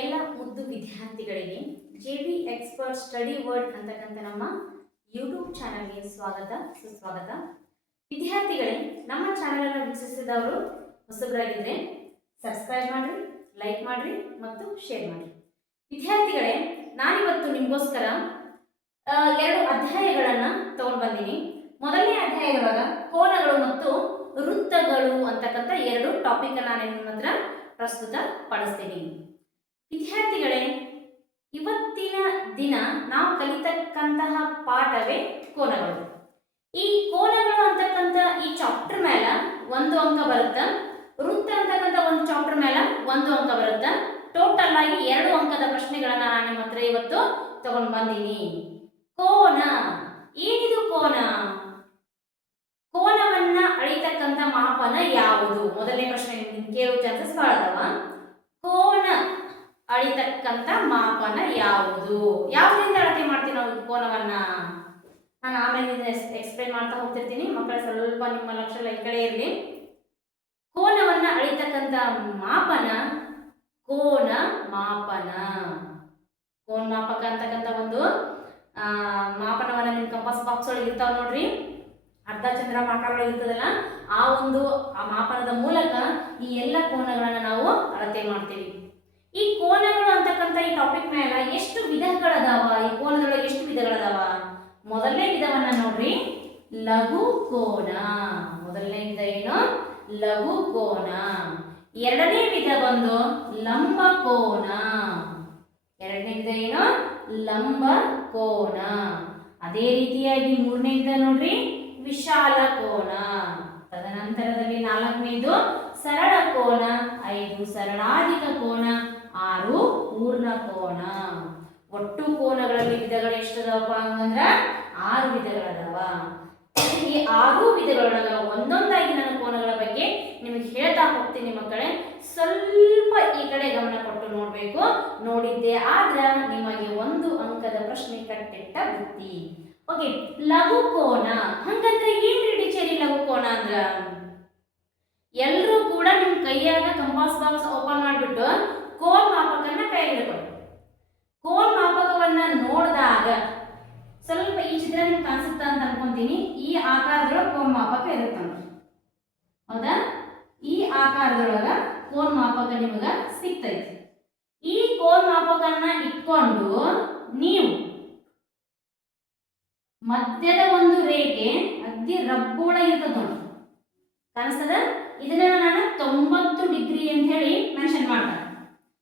ಎಲ್ಲ ಮುದ್ದು ವಿದ್ಯಾರ್ಥಿಗಳಿಗೆ ಜೆವಿ ಎಕ್ಸ್ಪರ್ಟ್ ಸ್ಟಡಿ ವರ್ಲ್ಡ್ ಅಂತಕ್ಕಂಥ ನಮ್ಮ ಯೂಟ್ಯೂಬ್ ಚಾನಲ್ಗೆ ಸ್ವಾಗತ ಸುಸ್ವಾಗತ. ವಿದ್ಯಾರ್ಥಿಗಳೇ, ನಮ್ಮ ಚಾನಲ್ ಅನ್ನು ವೀಕ್ಷಿಸಿದವರು ಹೊಸಬರಾಗಿದ್ದರೆ ಸಬ್ಸ್ಕ್ರೈಬ್ ಮಾಡಿರಿ, ಲೈಕ್ ಮಾಡಿರಿ ಮತ್ತು ಶೇರ್ ಮಾಡಿರಿ. ವಿದ್ಯಾರ್ಥಿಗಳೇ, ನಾನಿವತ್ತು ನಿಮಗೋಸ್ಕರ ಎರಡು ಅಧ್ಯಾಯಗಳನ್ನು ತಗೊಂಡು ಬಂದೀನಿ. ಮೊದಲನೇ ಅಧ್ಯಾಯದೊಳಗ ಕೋನಗಳು ಮತ್ತು ವೃತ್ತಗಳು ಅಂತಕ್ಕಂಥ ಎರಡು ಟಾಪಿಕ್ ನಾನು ನಿಮ್ಮ ಹತ್ರ ಪ್ರಸ್ತುತ ಪಡಿಸ್ತೀನಿ. ವಿದ್ಯಾರ್ಥಿಗಳೇ, ಇವತ್ತಿನ ದಿನ ನಾವು ಕಲಿತಕ್ಕಂತಹ ಪಾಠವೇ ಕೋನಗಳು. ಈ ಕೋನಗಳು ಅಂತಕ್ಕಂಥ ಈ ಚಾಪ್ಟರ್ ಮೇಲೆ 1 ಅಂಕ ಬರುತ್ತೆ. ವೃತ್ತ ಅಂತಕ್ಕಂಥ ಒಂದು ಚಾಪ್ಟರ್ ಮೇಲೆ 1 ಅಂಕ ಬರುತ್ತೆ. ಟೋಟಲ್ ಆಗಿ 2 ಅಂಕದ ಪ್ರಶ್ನೆಗಳನ್ನ ನಾನು ನಿಮ್ಮ ಹತ್ರ ಇವತ್ತು ತಗೊಂಡು ಬಂದೀನಿ. ಕೋನ ಏನಿದು? ಕೋನವನ್ನ ಅಳಿತಕ್ಕಂಥ ಮಾಪನ ಯಾವುದು? ಮೊದಲನೇ ಪ್ರಶ್ನೆ ಕೇಳುವ ಚಾನ್ಸಸ್ ಬಹಳ ಅದಾವ. ಕೋನ ಅಳಿತಕ್ಕಂಥ ಮಾಪನ ಯಾವುದು? ಯಾವುದರಿಂದ ಅಳತೆ ಮಾಡ್ತೀವಿ ನಾವು ಕೋನವನ್ನ? ನಾನು ಆಮೇಲೆ ಎಕ್ಸ್ಪ್ಲೈನ್ ಮಾಡ್ತಾ ಹೋಗ್ತಿರ್ತೀನಿ. ಮಕ್ಕಳ ಸ್ವಲ್ಪ ನಿಮ್ಮ ಲಕ್ಷ್ಯ ಈ ಕಡೆ ಇರಲಿ. ಕೋನವನ್ನ ಅಳಿತಕ್ಕಂಥ ಮಾಪನ ಕೋನ ಮಾಪನ. ಕೋನ ಮಾಪಕ ಅಂತಕ್ಕಂಥ ಒಂದು ಮಾಪನವನ್ನ ನಿಮ್ಮ ಕಂಪಾಸ್ ಬಾಕ್ಸ್ ಒಳಗೆ ಇರ್ತಾವ ನೋಡ್ರಿ. ಅರ್ಧ ಚಂದ್ರ ಆಕಾರ ಒಳಗೆ ಇರ್ತದಲ್ಲ, ಆ ಮಾಪನದ ಮೂಲಕ ಈ ಎಲ್ಲ ಕೋನಗಳನ್ನ ನಾವು ಅಳತೆ ಮಾಡ್ತೀವಿ. ಈ ಕೋನಗಳು ಅಂತಕ್ಕಂಥ ಈ ಟಾಪಿಕ್ ಮೇಲೆ ಎಷ್ಟು ವಿಧಗಳದಾವ? ಈ ಕೋನದೊಳಗೆ ಎಷ್ಟು ವಿಧಗಳದಾವ? ಮೊದಲನೇ ವಿಧವನ್ನ ನೋಡ್ರಿ, ಲಘು ಕೋನ. ಮೊದಲನೇ ವಿಧ ಏನು? ಲಘು ಕೋನ. ಎರಡನೇ ವಿಧ ಬಂದು ಲಂಬ ಕೋನ. ಎರಡನೇ ವಿಧ ಏನು? ಲಂಬ ಕೋನ. ಅದೇ ರೀತಿಯಾಗಿ ಮೂರನೇ ವಿಧ ನೋಡ್ರಿ, ವಿಶಾಲ ಕೋನ. ತದನಂತರದಲ್ಲಿ ನಾಲ್ಕನೇದು ಸರಳ ಕೋನ, 5 ಸರಳಾಧಿಕ ಕೋನ, 6 ಪೂರ್ಣ ಕೋನ. ಒಟ್ಟು ಕೋನಗಳಲ್ಲಿ ವಿಧಗಳು ಎಷ್ಟದವಪ್ಪ ಅಂತಂದ್ರೆ 6 ವಿಧಗಳದಾವ. ಈ 6 ವಿಧಗಳೊಳಗ ಒಂದೊಂದಾಗಿ ನನ್ನ ಕೋನಗಳ ಬಗ್ಗೆ ನಿಮಗೆ ಹೇಳ್ತಾ ಹೋಗ್ತೀನಿ ಮಕ್ಕಳೇ. ಸ್ವಲ್ಪ ಈ ಕಡೆ ಗಮನ ಕೊಟ್ಟು ನೋಡ್ಬೇಕು. ನೋಡಿದ್ದೆ ಆದ್ರ ನಿಮಗೆ 1 ಅಂಕದ ಪ್ರಶ್ನೆ ಕಟ್ಟಿಟ್ಟ ಬುತ್ತಿ. ಓಕೆ, ಲಘು ಕೋನ ಹಂಗಂದ್ರೆ ಏನ್ರಿ ಟೀಚರಿ ಲಘು ಕೋನ ಅಂದ್ರ? ಎಲ್ಲರೂ ಕೂಡ ನಿಮ್ಮ ಕೈಯಾಗ ಕಂಪಾಸ್ ಬಾಕ್ಸ್ ಓಪನ್ ಮಾಡಿಬಿಟ್ಟು ಕೋನ್ ಮಾಪಕನ್ನ ಕೈ ಹಿಡ್ಕೊಂಡು ಕೋನ್ ಮಾಪಕವನ್ನ ನೋಡಿದಾಗ ಸ್ವಲ್ಪ ಈ ಚಿತ್ರ ನಿಮ್ಗೆ ಕಾಣಿಸುತ್ತಾ ಅಂತ ಅನ್ಕೊಂತೀನಿ. ಈ ಆಕಾರದೊಳಗೆ ಕೋನ್ ಮಾಪಕ ಇರುತ್ತೆ ನೋಡ್ರಿ, ಹೌದಾ? ಈ ಆಕಾರದೊಳಗ ಕೋನ್ ಮಾಪಕ ನಿಮಗ ಸಿಗ್ತೈತಿ. ಈ ಕೋನ್ ಮಾಪಕನ್ನ ಇಟ್ಕೊಂಡು ನೀವು ಮಧ್ಯದ ಒಂದು ರೇಖೆ ಅಗ್ದಿ ರಬ್ಬೊಳ ಇರ್ತದ ನೋಡಿ, ಕಾಣಿಸ್ತದ? ಇದನ್ನ ನಾನು 90 ಡಿಗ್ರಿ ಅಂತ ಹೇಳಿ ಮೆನ್ಷನ್ ಮಾಡ್ತಾರೆ.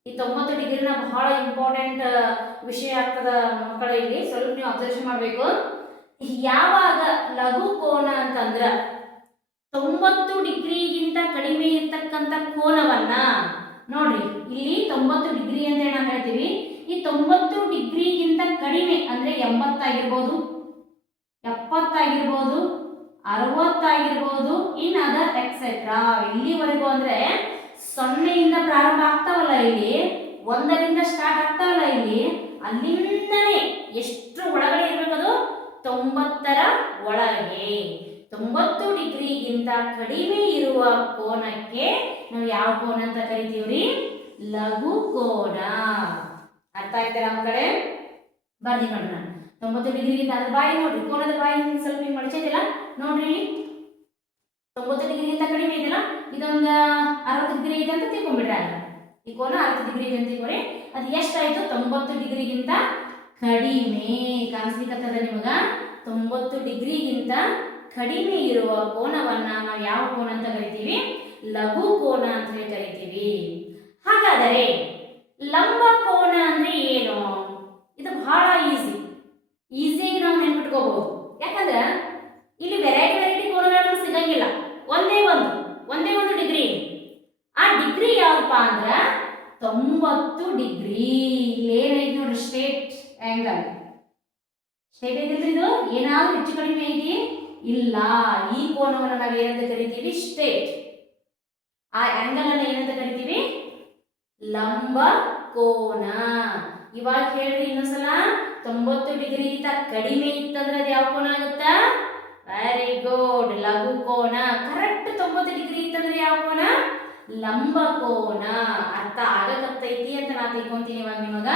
ಈ 90 ಡಿಗ್ರಿನ ಬಹಳ ಇಂಪಾರ್ಟೆಂಟ್ ವಿಷಯ ಆಗ್ತದ ಮಕ್ಕಳ. ಇಲ್ಲಿ ಸ್ವಲ್ಪ ನೀವು ಅಬ್ಸರ್ವೇಷನ್ ಮಾಡಬೇಕು. ಯಾವಾಗ ಲಘು ಕೋನ ಅಂತಂದ್ರ 90 ಡಿಗ್ರಿಗಿಂತ ಕಡಿಮೆ ಇರ್ತಕ್ಕಂಥ ಕೋನವನ್ನ ನೋಡ್ರಿ, ಇಲ್ಲಿ 90 ಡಿಗ್ರಿ ಅಂತ ನಾವು ಹೇಳ್ತೀವಿ. ಈ 90 ಡಿಗ್ರಿಗಿಂತ ಕಡಿಮೆ ಅಂದ್ರೆ 80 ಆಗಿರ್ಬೋದು, 70 ಆಗಿರ್ಬೋದು, 60 ಆಗಿರ್ಬೋದು, ಇನ್ ಅದರ್ ಎಕ್ಸೆಟ್ರಾ. ಇಲ್ಲಿವರೆಗೂ ಅಂದ್ರೆ 0ಯಿಂದ ಪ್ರಾರಂಭ ಆಗ್ತಾವಲ್ಲ, ಇಲ್ಲಿ 1ರಿಂದ ಸ್ಟಾರ್ಟ್ ಆಗ್ತಾವಲ್ಲ, ಇಲ್ಲಿ ಅಲ್ಲಿಂದನೇ ಎಷ್ಟು ಒಳಗಡೆ ಇರಬೇಕದು? 90ರ ಒಳಗೆ. 90 ಡಿಗ್ರಿಗಿಂತ ಕಡಿಮೆ ಇರುವ ಕೋನಕ್ಕೆ ನಾವು ಯಾವ ಕೋನ ಅಂತ ಕರಿತೀವ್ರಿ? ಲಘು ಕೋನ. ಅರ್ಥ ಆಯ್ತಾರ ನಮ್ಮ ಕಡೆ? ಬರ್ದಿ ನೋಡ್ರಿ. ನಾನು 90 ಡಿಗ್ರಿಗಿಂತ ಅದ್ರ ಬಾಯಿ ನೋಡ್ರಿ, ಕೋನದ ಬಾಯಿ ಸ್ವಲ್ಪ ಹಿಂಗೆ ಮಡಚೈತಿಲ್ಲ ನೋಡ್ರಿ. 90 ಡಿಗ್ರಿಗಿಂತ ಕಡಿಮೆ ಇದೆಯಲ್ಲ, ಇದೊಂದು 60 ಡಿಗ್ರಿ ಇದೆ ಅಂತ ತಿಳ್ಕೊಂಡ್ಬಿಡ್ರಿ. ಈ ಕೋನ 60 ಡಿಗ್ರಿ ಇದೆ ಅಂತ ತಿಳ್ಕೊರಿ. ಅದು ಎಷ್ಟಾಯ್ತು? 90 ಡಿಗ್ರಿಗಿಂತ ಕಡಿಮೆ. ಕಾಣಿಸ್ಲಿಕ್ಕತ್ತದ ನಿಮಗ? 90 ಡಿಗ್ರಿಗಿಂತ ಕಡಿಮೆ ಇರುವ ಕೋನವನ್ನ ನಾವು ಯಾವ ಕೋನ ಅಂತ ಕರಿತೀವಿ? ಲಘು ಕೋನ ಅಂತ ಹೇಳಿ ಕರಿತೀವಿ. ಹಾಗಾದರೆ ಲಂಬ ಕೋನ ಅಂದ್ರೆ ಏನು? ಇದು ಬಹಳ ಈಸಿಯಾಗಿ ನಾವು ನೆನ್ಪಿಟ್ಕೋಬಹುದು. ಯಾಕಂದ್ರೆ ಇಲ್ಲಿ ವೆರೈಟಿ ಕೋನಗಳನ್ನು ಸಿಗಂಗಿಲ್ಲ. ಒಂದೇ ಒಂದು ಡಿಗ್ರಿ. ಆ ಡಿಗ್ರಿ ಯಾವಪ್ಪ ಅಂದ್ರ 90 ಡಿಗ್ರಿ. ಇಲ್ಲಿ ಏನೈತಿ ನೋಡ್ರಿ, ಸ್ಟ್ರೇಟ್ ಆಂಗಲ್. ಸ್ಟ್ರೇಟ್ ಐತಿಲ್ರಿ ಇದು? ಏನಾದ್ರೂ ಹೆಚ್ಚು ಕಡಿಮೆ ಐತಿ? ಇಲ್ಲ. ಈ ಕೋನವನ್ನು ನಾವು ಏನಂತ ಕರಿತೀವಿ? ಸ್ಟ್ರೇಟ್. ಆ ಆಂಗಲ್ ಅನ್ನ ಏನಂತ ಕರಿತೀವಿ? ಲಂಬ ಕೋನ. ಇವಾಗ ಹೇಳ್ರಿ ಇನ್ನೊಂದ್ಸಲ. 90 ಡಿಗ್ರಿಗಿಂತ ಕಡಿಮೆ ಇತ್ತಂದ್ರೆ ಅದು ಯಾವ ಕೋನ ಆಗುತ್ತಾ? ವೆರಿ ಗುಡ್, ಲಘು ಕೋನ. ಕರೆಕ್ಟ್ 90 ಡಿಗ್ರಿ ಇತ್ತಂದ್ರೆ ಯಾವ ಕೋನ? ಲಂಬಕೋನ. ಅರ್ಥ ಆಗಕತ್ತೈತಿ ಅಂತ ನಾ ತಿಳ್ಕೊಂತೀನಿ ಇವಾಗ ನಿಮಗ.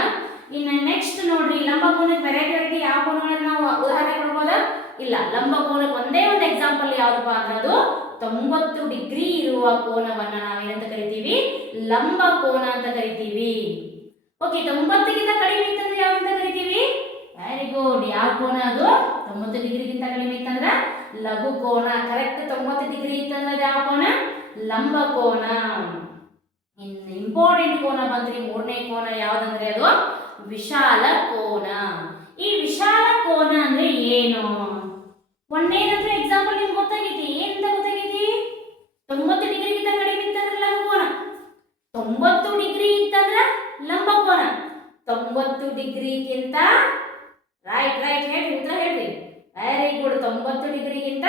ಇನ್ನು ನೆಕ್ಸ್ಟ್ ನೋಡ್ರಿ, ಲಂಬಕೋನಕ್ಕೆ ವೆರೈಟಿ ಯಾವ ಕೋನಗಳನ್ನ ನಾವು ಉದಾಹರಣೆ ಕೊಡ್ಬೋದಾ? ಇಲ್ಲ. ಲಂಬಕೋನಕ್ಕೆ ಒಂದೇ ಒಂದು ಎಕ್ಸಾಂಪಲ್ ಯಾವ್ದಪ್ಪ ಅಂದ್ರೆ ಅದು 90 ಡಿಗ್ರಿ ಇರುವ ಕೋನವನ್ನ ನಾವೇನಂತ ಕರಿತೀವಿ? ಲಂಬಕೋನ ಅಂತ ಕರಿತೀವಿ. ಓಕೆ, 90ಕ್ಕಿಂತ ಕಡಿಮೆ ಇತ್ತಂದ್ರೆ ಯಾವಂತ ಕರಿತೀವಿ? Very good. ಯಾವ ಕೋನ ಅದು? 90 ಡಿಗ್ರಿಗಿಂತ ಕಡಿಮೆ ಇತ್ತಂದ್ರೆ ಲಘು ಕೋನ. ಕರೆಕ್ಟ್. 90 ಡಿಗ್ರಿ ಇತ್ತಂದ್ರೆ ಯಾವ ಕೋನ? ಲಂಬಕೋನ. ಇನ್ನು ಇಂಪಾರ್ಟೆಂಟ್ ಕೋನ ಬಂದ್ರಿ, ಮೂರನೇ ಕೋನ ಯಾವ್ದಂದ್ರೆ ಅದು ವಿಶಾಲ ಕೋನ. ಈ ವಿಶಾಲ ಕೋನ ಅಂದ್ರೆ ಏನು? ಒಂದೇನಂದ್ರೆ ಎಕ್ಸಾಂಪಲ್ ನಿಮ್ಗೆ ಗೊತ್ತಾಗೈತಿ. ಏನಂತ ಗೊತ್ತಾಗೈತಿ? 90 ಡಿಗ್ರಿಗಿಂತ ಕಡಿಮೆ ಇತ್ತಂದ್ರೆ ಲಘುಕೋನ, 90 ಡಿಗ್ರಿ ಇತ್ತಂದ್ರೆ ಲಂಬಕೋನ. 90 ಡಿಗ್ರಿಗಿಂತ ರೈಟ್ ಹೇಳ್ರಿ, ಉತ್ತರ ಹೇಳ್ರಿ. Very good. 90 ಡಿಗ್ರಿಗಿಂತ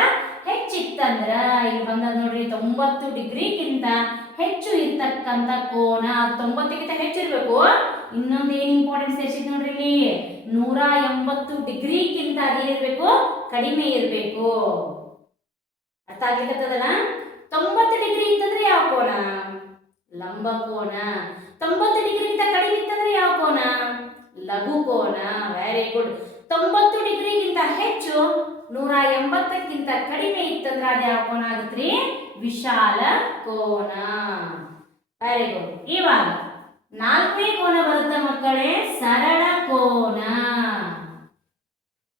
ಹೆಚ್ಚಿತ್ತಂದ್ರ ಇಲ್ಲಿ ಬಂದ ನೋಡ್ರಿ, 90 ಡಿಗ್ರಿಗಿಂತ ಹೆಚ್ಚು ಇರ್ತಕ್ಕಂಥ ಕೋನ. 90ಕ್ಕಿಂತ ಹೆಚ್ಚು ಇರಬೇಕು. ಇನ್ನೊಂದು ಏನ್ ಇಂಪಾರ್ಟೆನ್ಸ್ ಸೇರಿಸಿದ್ ನೋಡ್ರಿ ಇಲ್ಲಿ, 180 ಡಿಗ್ರಿಗಿಂತ ಅದೇನಿರ್ಬೇಕು? ಕಡಿಮೆ ಇರಬೇಕು. ಅರ್ಥ ಆಗ್ಲಿಕ್ಕತ್ತದಲ್ಲ? 90 ಡಿಗ್ರಿ ಇತ್ತಂದ್ರೆ ಯಾವ ಕೋನ? ಲಂಬಕೋನ. 90 ಡಿಗ್ರಿಗಿಂತ ಕಡಿಮೆ ಇತ್ತಂದ್ರೆ ಯಾವ ಕೋನ? ಲಘು ಕೋನ. Very good. 90 ಡಿಗ್ರಿಗಿಂತ ಹೆಚ್ಚು 180ಕ್ಕಿಂತ ಕಡಿಮೆ ಇತ್ತಂದ್ರೆ ಅದು ಯಾವ ಕೋನ ಆಗುತ್ತ್ರಿ? ವಿಶಾಲ ಕೋನ. Very good. ಇವಾಗ ನಾಲ್ಕನೇ ಕೋನ ಬರುತ್ತೆ ಮಕ್ಕಳೇ, ಸರಳ ಕೋನ.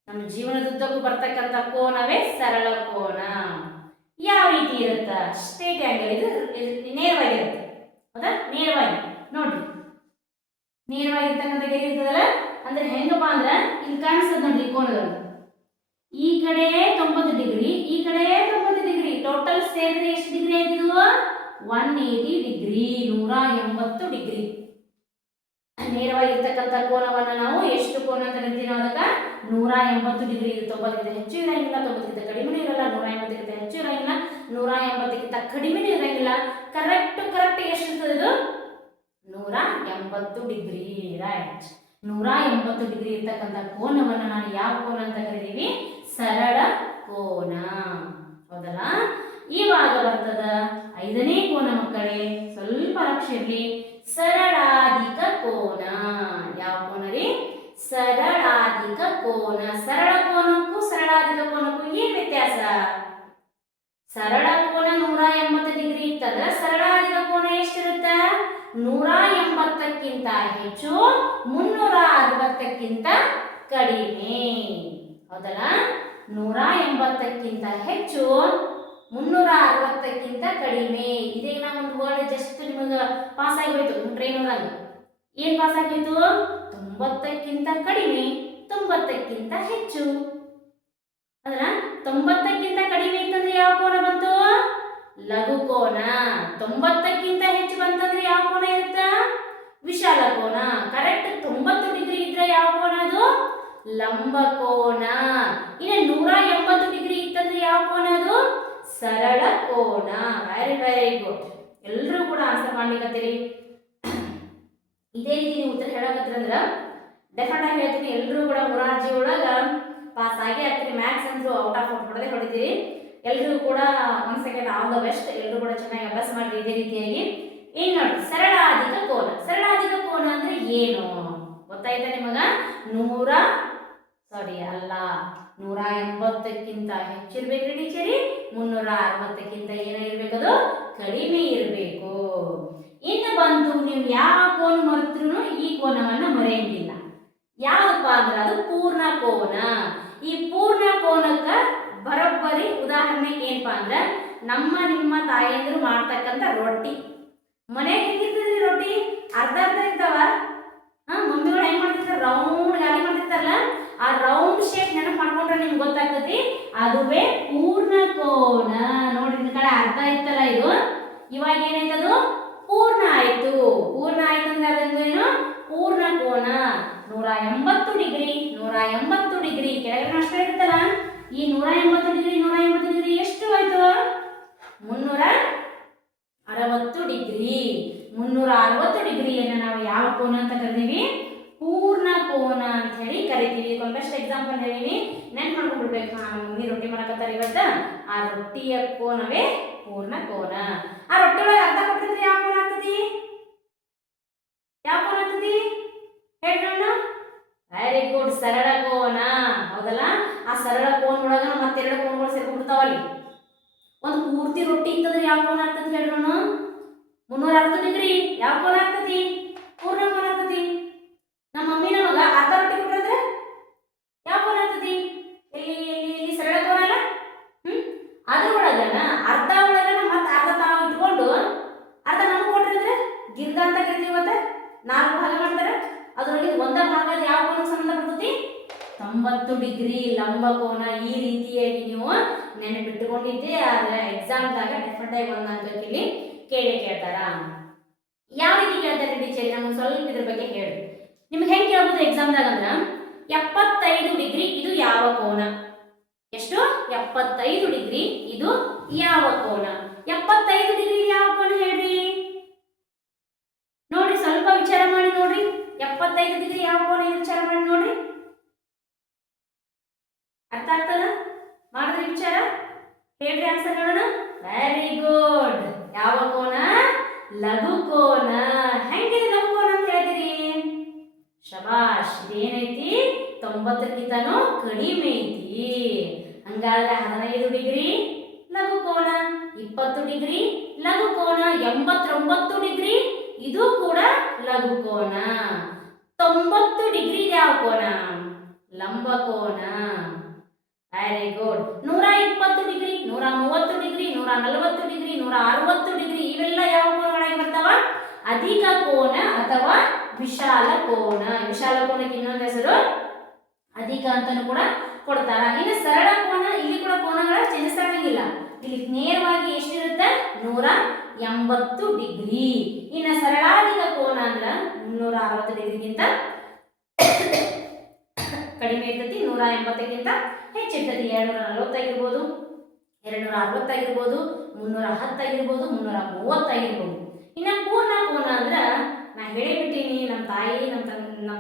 ನಮ್ಮ ಜೀವನದುದ್ದಕ್ಕೂ ಬರ್ತಕ್ಕಂಥ ಕೋನವೇ ಸರಳ ಕೋನ. ಯಾವ ರೀತಿ ಇರುತ್ತ? Straight angle. ಇದು ನೇರವಾಗಿರುತ್ತೆ. ಹೌದಾ? ನೇರವಾಗಿ ನೋಡ್ರಿ, ನೇರವಾಗಿರ್ತಕ್ಕಂಥ ಗೆರೆ ಇರ್ತದಲ್ಲ, ಅಂದ್ರೆ ಹೆಂಗಪ್ಪ ಅಂದ್ರೆ ಇಲ್ಲಿ ಕಾಣಿಸ್ತದ ನೋಡ್ರಿ ಕೋನಗಳು. ಈ ಕಡೆ 90 ಡಿಗ್ರಿ, ಈ ಕಡೆ 90 ಡಿಗ್ರಿ, ಟೋಟಲ್ ಸೇರಿದ್ರೆ ಎಷ್ಟು ಡಿಗ್ರಿ ಆಯ್ತಿದ್ವು? 180 ಡಿಗ್ರಿ, 180 ಡಿಗ್ರಿ. ನೇರವಾಗಿರ್ತಕ್ಕಂಥ ಕೋನವನ್ನ ನಾವು ಎಷ್ಟು ಕೋನ ಅಂತ ಕರಿತೀವಿ? ಅದಕ್ಕೆ 180 ಡಿಗ್ರಿ. 90ಕ್ಕಿಂತ ಹೆಚ್ಚು ಇರಂಗಿಲ್ಲ, 90ಕ್ಕಿಂತ ಕಡಿಮೆ ಇರಲ್ಲ, 180ಕ್ಕಿಂತ ಹೆಚ್ಚು ಇರಂಗಿಲ್ಲ, 180ಕ್ಕಿಂತ ಕಡಿಮೆ ಇರಂಗಿಲ್ಲ. ಕರೆಕ್ಟ್ ಎಷ್ಟು ಇರ್ತದೆ? ಇದು 180 ಡಿಗ್ರಿ. ರೈಟ್. 180 ಡಿಗ್ರಿ ಇರ್ತಕ್ಕಂಥ ಕೋನವನ್ನ ನಾನು ಯಾವ ಕೋನ ಅಂತ ಕರಿತೀವಿ? ಸರಳ ಕೋನ. ಹೌದಲ್ಲ? ಇವಾಗ ಬರ್ತದ ಐದನೇ ಕೋನ ಮಕ್ಕಳೇ, ಸ್ವಲ್ಪ ಲಕ್ಷ ಇರ್ಲಿ. ಸರಳಾಧಿಕ ಕೋನ. ಯಾವ ಕೋನ ರೀ? ಸರಳಾಧಿಕ ಕೋನ. ಸರಳ ಕೋನಕ್ಕೂ ಸರಳಾಧಿಕ ಕೋನಕ್ಕೂ ಏನ್ ವ್ಯತ್ಯಾಸ? ಸರಳ ಕೋನ 180 ಡಿಗ್ರಿ ಇತ್ತಂದ್ರೆ ಸರಳಾಧಿಕ ಕೋನ ಎಷ್ಟಿರುತ್ತೆ? 180ಕ್ಕಿಂತ ಹೆಚ್ಚು, 360ಕ್ಕಿಂತ ಕಡಿಮೆ. ಹೌದಲ್ಲ? 180ಕ್ಕಿಂತ ಹೆಚ್ಚು, 360ಕ್ಕಿಂತ ಕಡಿಮೆ. ಇದೇ ನಾವು ಒಂದು ವರ್ಡ್ ಜಸ್ಟ್ ನಿಮಗೆ ಪಾಸ್ ಆಗೋಯ್ತು ಟ್ರೈನ್ ಒಳಗ. ಏನ್ ಪಾಸ್ ಆಗೋಯ್ತು? 90ಕ್ಕಿಂತ ಕಡಿಮೆ, 90ಕ್ಕಿಂತ ಹೆಚ್ಚು. ಅದರ 90ಕ್ಕಿಂತ ಕಡಿಮೆ ಇತ್ತಂದ್ರೆ ಯಾವ ಕೋನ ಬಂತು? ಲಘು ಕೋನ. 90ಕ್ಕಿಂತ ಹೆಚ್ಚು ಬಂತಂದ್ರೆ ಯಾವ ಕೋನ ಇರುತ್ತ? ವಿಶಾಲ ಕೋನ. ಕರೆಕ್ಟ್. 90 ಡಿಗ್ರಿ ಇದ್ರೆ ಯಾವ ಕೋನ ಅದು? ಲಂಬಕೋನ. ಇನ್ನು 180 ಡಿಗ್ರಿ ಇತ್ತಂದ್ರೆ ಯಾವ ಕೋನ ಅದು? ಸರಳ ಕೋನ. Very good. ಎಲ್ಲರೂ ಕೂಡ ಆನ್ಸರ್ ಮಾಡ್ಲಿಕ್ಕತ್ತೀರಿ. ಇದೇ ರೀತಿ ನೀವು ಉತ್ತರ ಹೇಳಕತ್ತೀರಂದ್ರ ಡೆಫಿನೆಟ್ ಆಗಿ ಹೇಳ್ತೀನಿ, ಎಲ್ಲರೂ ಕೂಡ ಮುರಾರ್ಜಿ ಒಳಗ ಪಾಸ್ ಆಗಿ ಆಗ್ತೀರಿ. ಮ್ಯಾಥ್ಸ್ ಅಂದ್ರೂ ಔಟ್ ಆಫ್ ಹೊಡೆದೇ ಹೊಡಿತೀರಿ. ಎಲ್ಲರೂ ಕೂಡ ಒಂದ್ ಸೆಕೆಂಡ್ ಆಲ್ ದ ಬೆಸ್ಟ್. ಎಲ್ಲರೂ ಕೂಡ ಚೆನ್ನಾಗಿ ಅಭ್ಯಾಸ ಮಾಡ್ರಿ ಇದೇ ರೀತಿಯಾಗಿ. ಏನ್ ನೋಡಿ, ಸರಳಾಧಿಕ ಕೋನ. ಸರಳಾಧಿಕ ಕೋನ ಅಂದ್ರೆ ಏನು ಗೊತ್ತಾಯ್ತಾ ನಿಮಗ? 180ಕ್ಕಿಂತ ಹೆಚ್ಚಿರ್ಬೇಕ್ರಿ ಟೀಚರಿ, 360ಕ್ಕಿಂತ ಏನಾಗಿರ್ಬೇಕದು? ಕಡಿಮೆ ಇರಬೇಕು. ಇನ್ನು ಬಂದು ನೀವು ಯಾವ ಕೋನ ಮರೆತ್ರು ಈ ಕೋನವನ್ನ ಮರೆಯಂಗಿಲ್ಲ. ಯಾವಪ್ಪ ಅಂದ್ರೆ ಅದು ಪೂರ್ಣ ಕೋನ. ಈ ಪೂರ್ಣ ಕೋನಕ್ಕ ಬರೋಬ್ಬರಿ ಉದಾಹರಣೆ ಏನಪ್ಪಾ ಅಂದ್ರೆ ನಿಮ್ಮ ತಾಯಿಯಂದ್ರು ಮಾಡ್ತಕ್ಕಂಥ ರೊಟ್ಟಿ. ಮನೆಗೆ ಹೆಂಗಿರ್ತದ್ರಿ ರೊಟ್ಟಿ? ಅರ್ಧ ಇರ್ತಾವ. ಮಮ್ಮಿಗಳು ಹೆಂಗ್ ಮಾಡ್ತಿರ್ತಾರೆ? ರೌಂಡ್ ಗಾಲಿ ಮಾಡ್ತಿರ್ತಾರಲ್ಲ, ಆ ರೌಂಡ್ ಶೇಪ್ ನೆನಪು ಮಾಡ್ಕೊಂಡ್ರೆ ನಿಮ್ಗೆ ಗೊತ್ತಾಗ್ತತಿ. ಅದುವೇ ಪೂರ್ಣ ಕೋನ. ನೋಡ್ರಿ, ಈ ಕಡೆ ಅರ್ಧ ಇತ್ತಲ್ಲ ಇದು, ಇವಾಗ ಏನಾಯ್ತದು? ಪೂರ್ಣ ಆಯ್ತು. ಪೂರ್ಣ ಆಯ್ತು ಅಂದ್ರೆ ಅದೇನು? ಪೂರ್ಣ ಕೋನ. 180 ಡಿಗ್ರಿ, 180 ಡಿಗ್ರಿ ಕೆಳಗಡೆ ಅಷ್ಟೇ ಇರುತ್ತಲ್ಲ. ಈ 180 ಡಿಗ್ರಿ ಎಷ್ಟು ಆಯ್ತು? 360 ಡಿಗ್ರಿ. 360 ಡಿಗ್ರಿಯನ್ನು ನಾವು ಯಾವ ಕೋನ ಅಂತ ಕರಿತೀವಿ? ಪೂರ್ಣ ಕೋನ ಅಂತ ಹೇಳಿ ಕರಿತೀವಿ. ಒಂದಷ್ಟು ಎಕ್ಸಾಂಪಲ್ ಹೇಳಿನಿ, ನೆನ್ಪು ಮಾಡ್ಕೊಂಡ್ಬಿಡ್ಬೇಕು. ನಮ್ಮ ಮಮ್ಮಿ ರೊಟ್ಟಿ ಮಾಡಕತ್ತಾರ ಇವತ್ತ, ಆ ರೊಟ್ಟಿಯ ಕೋನವೇ ಪೂರ್ಣ ಕೋನ. ಆ ರೊಟ್ಟಿ ಒಳಗೆ ಅರ್ಧ ಕೊಟ್ಟಿದ್ರೆ ಯಾವ ಕೋನ ಆಗ್ತದಿ? ಯಾವ ಕೋನ ಆಗ್ತದಿ ಹೇಳೋಣ? ವೆರಿ ಗುಡ್, ಸರಳ ಕೋನ. ಹೌದಲ್ಲ? ಆ ಸರಳ ಕೋನ ಒಳಗ ಮತ್ತೆರಡು ಕೋನಗಳು ಸೇರ್ಕೊಂಡ್ಬಿಡ್ತಾವಲ್ಲಿ. ಒಂದು ಪೂರ್ತಿ ರೊಟ್ಟಿ ಇತ್ತಂದ್ರೆ ಯಾವ ಕೋನ ಆಗ್ತದೆ ಹೇಳೋಣ? 360 ಡಿಗ್ರಿ. ಯಾವ ಕೋನ ಆಗ್ತದಿ? ಪೂರ್ಣ ಕೋನ ಆಗ್ತದಿ. ನಮ್ಮ ಮಮ್ಮಿ ನಮಗ ಅರ್ಧ ರೊಟ್ಟಿ ಕೊಟ್ಟರೆ ಯಾವ ಕೋನ ಆಗ್ತದಿ? ಇಲ್ಲಿ ಸರಳ ಕೋನ ಅಲ್ಲ? ಅದ್ರೊಳಗನ ಅರ್ಧ ಒಳಗನ ಮತ್ತೆ ಅರ್ಧ ತಾವು ಇಟ್ಕೊಂಡು ಅರ್ಧ ನಮ್ಗೆ ಕೊಟ್ಟಿದ್ರೆ ಗಿರ್ಗ ಅಂತ ಕರಿತೀವಿ. ಮತ್ತೆ 4 ಭಾಗ ಮಾಡ್ತಾರೆ. ಅದರೊಳಗೆ ಒಂದ ಭಾಗದ ಯಾವ ಕೋನ ಸಂಬಂಧ ಬರ್ತತಿ? 90 ಡಿಗ್ರಿ ಲಂಬ ಕೋನ. ಈ ರೀತಿಯಾಗಿ ನೀವು ನೆನಪಿಟ್ಟುಕೊಂಡಿದ್ದೆ, ಆದ್ರೆ ಎಕ್ಸಾಮ್ದಾಗ ಡೆಫಿನೆಟ್ ಆಗಿ ಒಂದು ಅಂಕಕ್ಕೆ ಇಲ್ಲಿ ಕೇಳ್ತಾರ. ಯಾವ ರೀತಿ ಕೇಳ್ತಾರೆ ಟೀಚರ್? ನಮ್ಗೆ ಸ್ವಲ್ಪ ಇದ್ರ ಬಗ್ಗೆ ಹೇಳಿ. ನಿಮ್ಗೆ ಹೆಂಗೆ ಕೇಳ್ಬೋದು ಎಕ್ಸಾಮ್ದಾಗ ಅಂದ್ರ 75 ಡಿಗ್ರಿ ಇದು ಯಾವ ಕೋನ? ಎಷ್ಟು? 75 ಡಿಗ್ರಿ ಇದು ಯಾವ ಕೋನ? 75 ಡಿಗ್ರಿ ಯಾವ ಕೋನ ಹೇಳ್ರಿ? ನೋಡ್ರಿ, ಸ್ವಲ್ಪ ವಿಚಾರ ಮಾಡಿ ನೋಡ್ರಿ. 75 ಡಿಗ್ರಿ ಯಾವ ಕೋನ ವಿಚಾರ ಮಾಡಿ ನೋಡ್ರಿ. ಅರ್ಥ ಆಗ್ತದ? ಮಾಡಿದ್ರಿ ವಿಚಾರ? ಹೇಳ್ರಿ ಆನ್ಸರ್ ನೋಡೋಣ. Very good. ಯಾವ ಕೋನ? ಲಘು ಕೋನ. ಹೆಂಗಿದೆ ಲಘು ಕೋನ ಅಂತ ಹೇಳ್ತೀರಿ? ಶಬಾಷ್. ಇದೇನೈತಿ? 90ಕ್ಕಿಂತನೂ ಕಡಿಮೆ ಐತಿ. ಹಂಗಾದ್ರೆ 15 ಡಿಗ್ರಿ ಲಘು ಕೋನ, 20 ಡಿಗ್ರಿ ಲಘು ಕೋನ, 89 ಡಿಗ್ರಿ ಇದು ಕೂಡ ಲಘು ಕೋನ. 90 ಡಿಗ್ರಿ ಯಾವ ಕೋನ? ಲಂಬ ಕೋನ. Very good. 120 degree, 130 degree, 140 degree, 160 degree ಇವೆಲ್ಲ ಯಾವ ಕೋನಗಳಾಗಿ ಬರ್ತಾವ? ಅಧಿಕ ಕೋನ ಅಥವಾ ವಿಶಾಲ ಕೋನ. ವಿಶಾಲ ಕೋನಕ್ಕೆ ಇನ್ನೊಂದು ಹೆಸರು ಅಧಿಕ ಅಂತಾನು ಕೂಡ ಕೊಡ್ತಾರ. ಇನ್ನು ಸರಳ ಕೋನ, ಇಲ್ಲಿ ಕೂಡ ಕೋನಗಳ ಚೇಂಜಸ್ ಆಗಂಗಿಲ್ಲ. ಇಲ್ಲಿ ನೇರವಾಗಿ ಎಷ್ಟಿರುತ್ತೆ? 180 ಡಿಗ್ರಿ. ಇನ್ನು ಸರಳಾಧಿಕ ಕೋನ ಅಂದ್ರ 360 ಡಿಗ್ರಿಗಿಂತ ಕಡಿಮೆ ಇರ್ತೈತಿ, 180ಕ್ಕಿಂತ ಹೆಚ್ಚಿರ್ತೈತಿ. 240 ಆಗಿರ್ಬೋದು, 260 ಆಗಿರ್ಬೋದು, 310 ಆಗಿರ್ಬೋದು, 330 ಆಗಿರ್ಬೋದು. ಇನ್ನು ಪೂರ್ಣ ಕೋನ ಅಂದ್ರ ನಾ ಹೇಳಿಬಿಟ್ಟೀನಿ, ನಮ್ಮ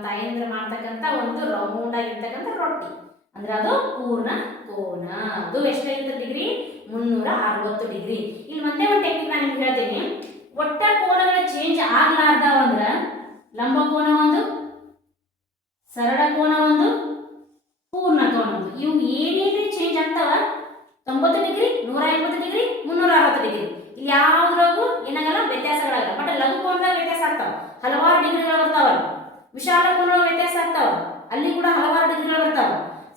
ತಾಯಿಯಂದ್ರ ಮಾಡ್ತಕ್ಕಂಥ ಒಂದು ರೌಂಡ್ ಆಗಿರ್ತಕ್ಕಂಥ ರೊಟ್ಟಿ ಅಂದ್ರೆ ಅದು ಪೂರ್ಣ ಕೋನ. ಅದು ಎಷ್ಟಾಗಿರ್ತದೆ ಡಿಗ್ರಿ? 360 ಡಿಗ್ರಿ. ಇಲ್ಲಿ ಮತ್ತೆ ಒಂದು ಟೆಕ್ನಿಕ್ ನಾನು ನಿಮ್ಗೆ ಹೇಳ್ತೀನಿ. ಒಟ್ಟ ಕೋನಗಳ ಚೇಂಜ್ ಆಗ್ಲಾರ್ದಾವ ಅಂದ್ರ ಲಂಬ ಕೋನ ಒಂದು, ಸರಳ ಕೋನ ಒಂದು, ಪೂರ್ಣ ಕೋನ ಒಂದು. ಇವು ಏನೇನು ಚೇಂಜ್ ಆಗ್ತಾವ? 90 ಡಿಗ್ರಿ, 180 ಡಿಗ್ರಿ, 360 ಡಿಗ್ರಿ. ಇಲ್ಲಿ ಯಾವ್ದ್ರಾಗೂ ಏನಾಗಲ್ಲ, ವ್ಯತ್ಯಾಸಗಳಾಗಲ್ಲ. ಬಟ್ ಲಘು ಕೋನದಾಗ ವ್ಯತ್ಯಾಸ ಆಗ್ತಾವ, ಹಲವಾರು ಡಿಗ್ರಿಗಳು ಬರ್ತಾವ. ವಿಶಾಲ ಕೋನಗಳು ವ್ಯತ್ಯಾಸ ಆಗ್ತಾವ, ಅಲ್ಲಿ ಕೂಡ ಹಲವಾರು ಡಿಗ್ರಿಗಳು ಬರ್ತಾವ.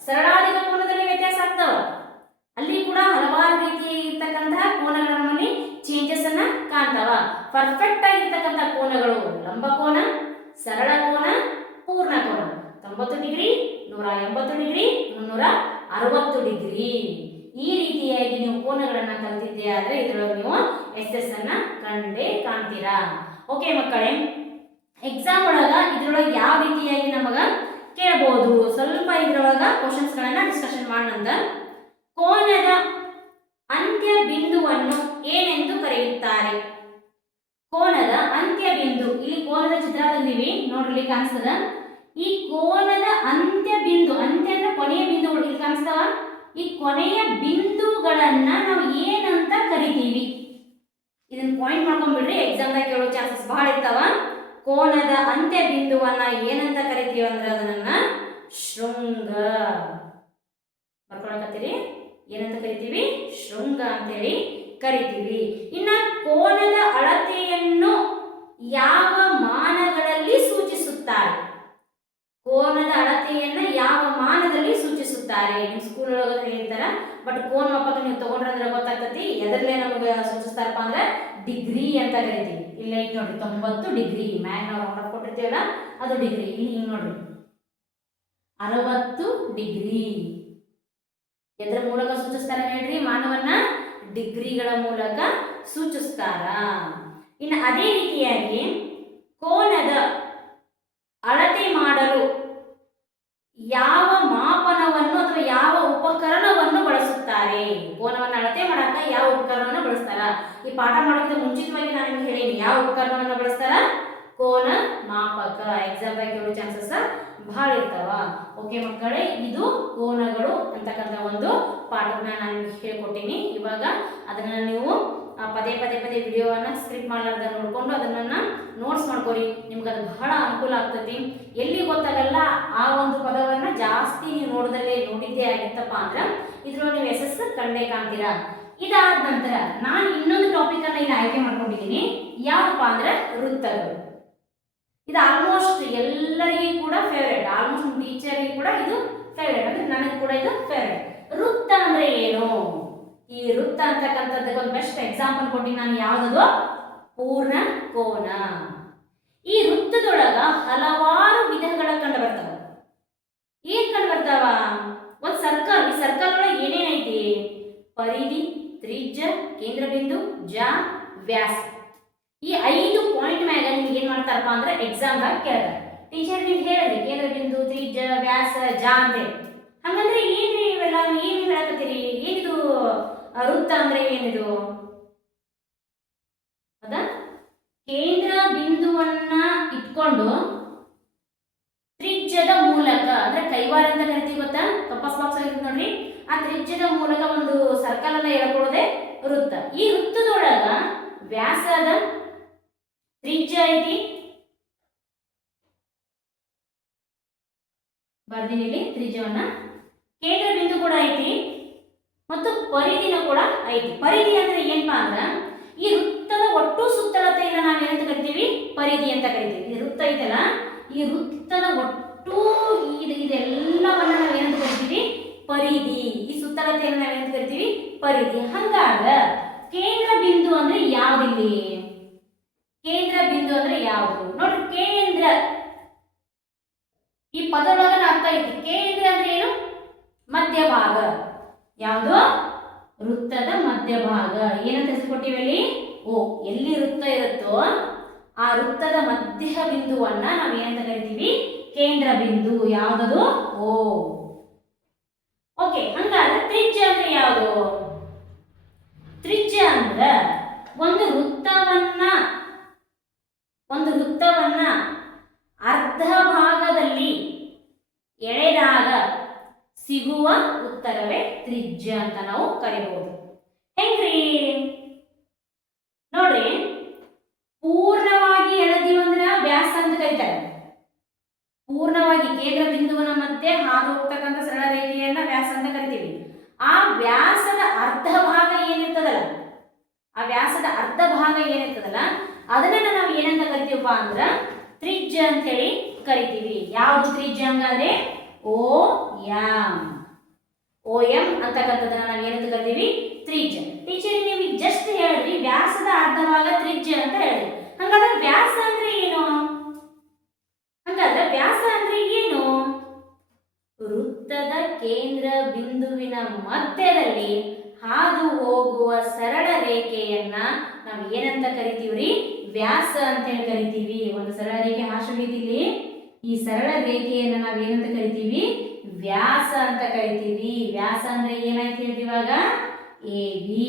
ಸರಳಾಧಿಕ ಕೋನದಲ್ಲಿ ವ್ಯತ್ಯಾಸ ಆಗ್ತಾವ, ಅಲ್ಲಿ ಕೂಡ ಹಲವಾರು ರೀತಿಯ ಇರ್ತಕ್ಕಂತಹ ಕೋನಗಳ ನಮ್ಮಲ್ಲಿ ಚೇಂಜಸ್ ಅನ್ನ ಕಾಣ್ತಾವ. ಪರ್ಫೆಕ್ಟ್ ಆಗಿರ್ತಕ್ಕಂಥ ಕೋನಗಳು ಲಂಬ ಕೋನ, ಸರಳ ಕೋನ, ಪೂರ್ಣ ಕೋನ. 90 ಡಿಗ್ರಿ, 180 ಡಿಗ್ರಿ, 360 ಡಿಗ್ರಿ. ಈ ರೀತಿಯಾಗಿ ನೀವು ಕೋನಗಳನ್ನ ಕಲಿತಿದ್ದೆ ಆದ್ರೆ ಇದರೊಳಗೆ ನೀವು ಎಸ್ ಅನ್ನ ಕಂಡೇ ಕಾಣ್ತೀರಾ. ಓಕೆ ಮಕ್ಕಳೇ, ಎಕ್ಸಾಮ್ ಒಳಗ ಇದ್ರೊಳಗೆ ಯಾವ ರೀತಿಯಾಗಿ ನಮಗ ಕೇಳಬಹುದು, ಸ್ವಲ್ಪ ಇದ್ರೊಳಗ ಕ್ವಶನ್ಸ್ ಗಳನ್ನ ಡಿಸ್ಕಷನ್ ಮಾಡೋಣ. ಕೋನದ ಅಂತ್ಯ ಬಿಂದುವನ್ನು ಏನೆಂದು ಕರೆಯುತ್ತಾರೆ? ಕೋನದ ಅಂತ್ಯ ಬಿಂದು, ಇಲ್ಲಿ ಕೋನದ ಚಿತ್ರ ತಂದಿವಿ ನೋಡ್ರಿ, ಕಾಣಿಸ್ತದ. ಈ ಕೋನದ ಅಂತ್ಯ ಬಿಂದು, ಅಂತ್ಯ ಅಂದ್ರೆ ಕೊನೆಯ ಬಿಂದುಗಳು ಇಲ್ಲಿ ಕಾಣಿಸ್ತಾವ. ಈ ಕೊನೆಯ ಬಿಂದುಗಳನ್ನ ನಾವು ಏನಂತ ಕರಿತೀವಿ? ಇದನ್ನ ಪಾಯಿಂಟ್ ಮಾಡ್ಕೊಂಡ್ಬಿಡ್ರಿ, ಎಕ್ಸಾಮ್ದಾಗ ಕೇಳೋ ಚಾನ್ಸಸ್ ಬಹಳ ಇರ್ತಾವ. ಕೋನದ ಅಂತ್ಯ ಬಿಂದುವನ್ನ ಏನಂತ ಕರಿತೀವಿ ಅಂದ್ರೆ ಅದನ್ನ ಶೃಂಗ. ಬರ್ಕೊಳಕತ್ತೀರಿ? ಏನಂತ ಕರಿತೀವಿ? ಶೃಂಗ ಅಂತೇಳಿ ಕರಿತೀವಿ. ಇನ್ನ ಕೋನದ ಅಳತೆಯನ್ನು ಯಾವ ಮಾನಗಳಲ್ಲಿ ಸೂಚಿಸುತ್ತಾರೆ? ಕೋನದ ಅಳತೆಯನ್ನ ಯಾವ ಮಾನದಲ್ಲಿ ಸೂಚಿಸುತ್ತಾರೆ? ನಿಮ್ಮ ಸ್ಕೂಲ್ ಒಳಗೆ ಹೇಳ್ತಾರ. ಬಟ್ ಕೋನ ಮಾಪಕ ನೀವು ತಗೊಂಡ್ರಂದ್ರೆ ಗೊತ್ತಾಗ್ತತಿ ಎದರ್ಲೆ ನಮಗೆ ಸೂಚಿಸ್ತಾರಪ್ಪ ಅಂದ್ರೆ ಡಿಗ್ರಿ ಅಂತ ಕರಿತೀವಿ. ಇಲ್ಲ ಐತಿ ನೋಡ್ರಿ 90 ಡಿಗ್ರಿ, ಮ್ಯಾಗ್ ನಾವು ರೌಂಡ್ ಕೊಟ್ಟಿರ್ತೀವಲ್ಲ ಅದು ಡಿಗ್ರಿ. ಇಲ್ಲಿ ಹಿಂಗ್ ನೋಡ್ರಿ 60 ಡಿಗ್ರಿ. ಎದ್ರ ಮೂಲಕ ಸೂಚಿಸ್ತಾರ ಹೇಳ್ರಿ? ಮಾನವನ್ನ ಡಿಗ್ರಿಗಳ ಮೂಲಕ ಸೂಚಿಸ್ತಾರ. ಇನ್ನು ಅದೇ ರೀತಿಯಾಗಿ ಕೋನದ ಅಳತೆ ಮಾಡಲು ಯಾವ ಮಾಪನವನ್ನು ಅಥವಾ ಯಾವ ಉಪಕರಣವನ್ನು ಬಳಸುತ್ತಾರೆ? ಕೋನವನ್ನು ಅಳತೆ ಮಾಡಾಕ ಯಾವ ಉಪಕರಣವನ್ನು ಬಳಸ್ತಾರ? ಈ ಪಾಠ ಮಾಡೋಕ್ಕಿಂತ ಮುಂಚಿತವಾಗಿ ನಾನು ನಿಮ್ಗೆ ಹೇಳೀನಿ ಯಾವ ಉಪಕರಣವನ್ನು ಬಳಸ್ತಾರ. ಕೋನ ಮಾಪಕ. ಎಕ್ಸಾಮ್ ಆಗಿ ಕೇಳೋ ಚಾನ್ಸಸ್ ಬಹಳ ಇರ್ತಾವ. ಓಕೆ ಮಕ್ಕಳೇ, ಇದು ಕೋನಗಳು ಅಂತಕ್ಕಂಥ ಒಂದು ಪಾಠವನ್ನ ನಾನು ನಿಮ್ಗೆ ಹೇಳ್ಕೊಟ್ಟಿನಿ. ಇವಾಗ ಅದನ್ನ ನೀವು ಪದೇ ಪದೇ ಪದೇ ವಿಡಿಯೋವನ್ನ ಸ್ಕ್ರಿಪ್ಟ್ ಮಾಡಲಾರ್ದ ನೋಡ್ಕೊಂಡು ಅದನ್ನ ನೋಟ್ಸ್ ಮಾಡ್ಕೊರಿ. ನಿಮ್ಗೆ ಅದು ಬಹಳ ಅನುಕೂಲ ಆಗ್ತೈತಿ. ಎಲ್ಲಿ ಗೊತ್ತಾಗಲ್ಲ ಆ ಒಂದು ಪದವನ್ನ ಜಾಸ್ತಿ ನೀವು ನೋಡಿದ್ದೇ ಆಗಿತ್ತಪ್ಪ ಅಂದ್ರೆ ಇದ್ರೊಳಗೆ ನೀವು ಯಶಸ್ಸು ಕಂಡೇ ಕಾಣ್ತೀರಾ. ಇದಾದ ನಂತರ ನಾನು ಇನ್ನೊಂದು ಟಾಪಿಕ್ ಅನ್ನ ಇಲ್ಲಿ ಆಯ್ಕೆ ಮಾಡ್ಕೊಂಡಿದ್ದೀನಿ. ಯಾವಪ್ಪ ಅಂದ್ರೆ ವೃತ್ತಗಳು. ಇದು ಆಲ್ಮೋಸ್ಟ್ ಎಲ್ಲರಿಗೂ ಕೂಡ ಫೇವರೇಟ್, ಆಲ್ಮೋಸ್ಟ್ ಟೀಚರ್ಗೆ ಕೂಡ ಇದು ಫೇವರೇಟ್, ಅಂದ್ರೆ ನನಗೆ ಕೂಡ ಇದು ಫೇವರೇಟ್. ವೃತ್ತ ಅಂದ್ರೆ ಏನು? ಈ ವೃತ್ತ ಅಂತಕ್ಕಂಥದ್ದಕ್ಕೆ ಒಂದು ಬೆಸ್ಟ್ ಎಕ್ಸಾಂಪಲ್ ಕೊಟ್ಟು ನಾನು ಯಾವ್ದದು ಪೂರ್ಣ ಕೋನ. ಈ ವೃತ್ತದೊಳಗ ಹಲವಾರು ವಿಧಗಳ ಕಂಡು ಬರ್ತಾವ. ಏನ್ ಕಂಡು ಬರ್ತಾವ? ಒಂದು ಸರ್ಕಲ್, ಈ ಸರ್ಕಲ್ ಒಳಗೆ ಏನೇನೈತಿ? ಪರಿಧಿ, ತ್ರಿಜ್ಯ, ಕೇಂದ್ರ ಬಿಂದು, ಜ, ವ್ಯಾಸ. ಈ 5 ಪಾಯಿಂಟ್ ಮ್ಯಾಗ ನಿಮ್ಗೆ ಏನ್ ಮಾಡ್ತಾರಪ್ಪ ಅಂದ್ರೆ ಎಕ್ಸಾಮ್ ದಾಗ ಕೇಳ್ತಾರೆ. ಟೀಚರ್ ನೀವು ಹೇಳಿದ್ರಿ ಕೇಂದ್ರ ಬಿಂದು, ತ್ರಿಜ್ಯ, ವ್ಯಾಸ, ಜ ಅಂತೇಳಿ. ಹಂಗಂದ್ರೆ ಏನ್ರಿ ಇವೆಲ್ಲ? ಏನ್ ಹೇಳಕತ್ತೀರಿ? ಏನಿದು ವೃತ್ತ ಅಂದ್ರೆ ಏನಿದು? ಹೌದಾ? ಕೇಂದ್ರ ಬಿಂದುವನ್ನ ಇಟ್ಕೊಂಡು ತ್ರಿಜ್ಯದ ಮೂಲಕ, ಅಂದ್ರೆ ಕೈವಾರ ಅಂತ ಕರಿತೀವಿ ಗೊತ್ತಾ? ಕಂಪಾಸ್ ಬಾಕ್ಸ್ ಆಗಿರುತ್ತೆ ನೋಡ್ರಿ, ಆ ತ್ರಿಜ್ಯದ ಮೂಲಕ ಒಂದು ಸರ್ಕಲ್ ಅನ್ನ ಎಳ್ಕೊಳ್ಳೋದೇ ವೃತ್ತ. ಈ ವೃತ್ತದೊಳಗ ವ್ಯಾಸ ಅದ, ತ್ರಿಜ್ಯ ಐತಿ, ಬರ್ದಿನಿ ಇಲ್ಲಿ ತ್ರಿಜ್ಯವನ್ನ, ಕೇಂದ್ರ ಬಿಂದು ಕೂಡ ಐತಿ ಮತ್ತು ಪರಿಧಿನ ಕೂಡ ಐತಿ. ಪರಿಧಿ ಅಂದ್ರೆ ಏನಪ್ಪಾ ಅಂದ್ರ ಈ ವೃತ್ತದ ಒಟ್ಟು ಸುತ್ತಳತೆಯನ್ನ ನಾವು ಏನಂತ ಕರಿತೀವಿ? ಪರಿಧಿ ಅಂತ ಕರಿತೀವಿ. ಈ ವೃತ್ತ ಐತಲ್ಲ, ಈ ವೃತ್ತದ ಒಟ್ಟು ಇದೆಲ್ಲವನ್ನ ನಾವು ಏನಂತ ಕರಿತೀವಿ? ಪರಿಧಿ. ಈ ಸುತ್ತಳತೆಯನ್ನ ನಾವು ಏನಂತ ಕರಿತೀವಿ? ಪರಿಧಿ. ಹಂಗಾಗ ಕೇಂದ್ರ ಬಿಂದು ಅಂದ್ರೆ ಯಾವ್ದಿಲ್ಲಿ? ಕೇಂದ್ರ ಬಿಂದು ಅಂದ್ರೆ ಯಾವುದು? ನೋಡ್ರಿ, ಕೇಂದ್ರ ಈ ಪದದೊಳಗ ಅರ್ಥ ಐತಿ. ಕೇಂದ್ರ ಅಂದ್ರೆ ಏನು? ಮಧ್ಯಭಾಗ. ಯಾವುದು? ವೃತ್ತದ ಮಧ್ಯಭಾಗ. ಏನಂತ ಹೆಸರುಕೊಟ್ಟಿವಿ? ಓ. ಎಲ್ಲಿ ವೃತ್ತ ಇರುತ್ತೋ ಆ ವೃತ್ತದ ಮಧ್ಯ ಬಿಂದುವನ್ನ ನಾವು ಏನಂತ ಕರಿತೀವಿ? ಕೇಂದ್ರ ಬಿಂದು. ಯಾವ್ದದು? ಓ. ಓಕೆ, ಹಂಗಾದ್ರೆ ತ್ರಿಜ್ಯ ಅಂದ್ರೆ ಯಾವುದು? ತ್ರಿಜ್ಯ ಅಂದ್ರ ಒಂದು ವೃತ್ತವನ್ನ ಅರ್ಧ ಭಾಗದಲ್ಲಿ ಎಳೆದಾಗ ಸಿಗುವ ಉತ್ತರವೇ ತ್ರಿಜ್ಯ ಅಂತ ನಾವು ಕರಿಬಹುದು. ಹೆಂಗ್ರಿ? ನೋಡ್ರಿ, ಪೂರ್ಣವಾಗಿ ಎಳೆದಿವಂದ್ರ ವ್ಯಾಸ ಅಂತ ಕರೀತಾರೆ. ಪೂರ್ಣವಾಗಿ ಕೇಂದ್ರ ಬಿಂದುವಿನ ಮಧ್ಯೆ ಹಾದು ಹೋಗ್ತಕ್ಕಂಥ ಸರಳ ರೇಖೆಯನ್ನ ವ್ಯಾಸ ಅಂತ ಕರಿತೀವಿ. ಆ ವ್ಯಾಸದ ಅರ್ಧ ಭಾಗ ಏನಿರ್ತದಲ್ಲ, ಅದನ್ನ ನಾವು ಏನಂತ ಕರಿತೀವಪ್ಪ ಅಂದ್ರ ತ್ರಿಜ್ಯ ಅಂತ ಹೇಳಿ ಕರಿತೀವಿ. ಯಾವುದು ತ್ರಿಜ್ಯ ಹಂಗಾದ್ರೆ? ಓ ಎಂ ಅಂತಕ್ಕಂಥದ್ದನ್ನ ನಾವು ಏನಂತ ಕರಿತೀವಿ? ತ್ರಿಜ್ಯ. ಟೀಚರ್ ನೀವು ಜಸ್ಟ್ ಹೇಳಿದ್ರಿ ವ್ಯಾಸದ ಅರ್ಧ ಭಾಗ ತ್ರಿಜ್ಯ ಅಂತ ಹೇಳಿದ್ರಿ. ಹಂಗಾದ್ರೆ ವ್ಯಾಸ ಅಂದ್ರೆ ಏನು? ವೃತ್ತದ ಕೇಂದ್ರ ಬಿಂದುವಿನ ಮಧ್ಯದಲ್ಲಿ ಹಾದು ಹೋಗುವ ಸರಳ ರೇಖೆಯನ್ನ ನಾವು ಏನಂತ ಕರಿತೀವ್ರಿ? ವ್ಯಾಸ ಅಂತ ಹೇಳಿ ಕರಿತೀವಿ. ಒಂದು ಸರಳ ರೇಖೆ ಹಾಶವಿದಿಲ್ಲಿ, ಈ ಸರಳ ರೇಖೆಯನ್ನ ನಾವು ಏನಂತ ಕರಿತೀವಿ? ವ್ಯಾಸ ಅಂತ ಕರಿತೀವಿ. ವ್ಯಾಸ ಅಂದ್ರೆ ಏನಾಯ್ತು ಹೇಳ್ತೀವಿ ಇವಾಗ? A B.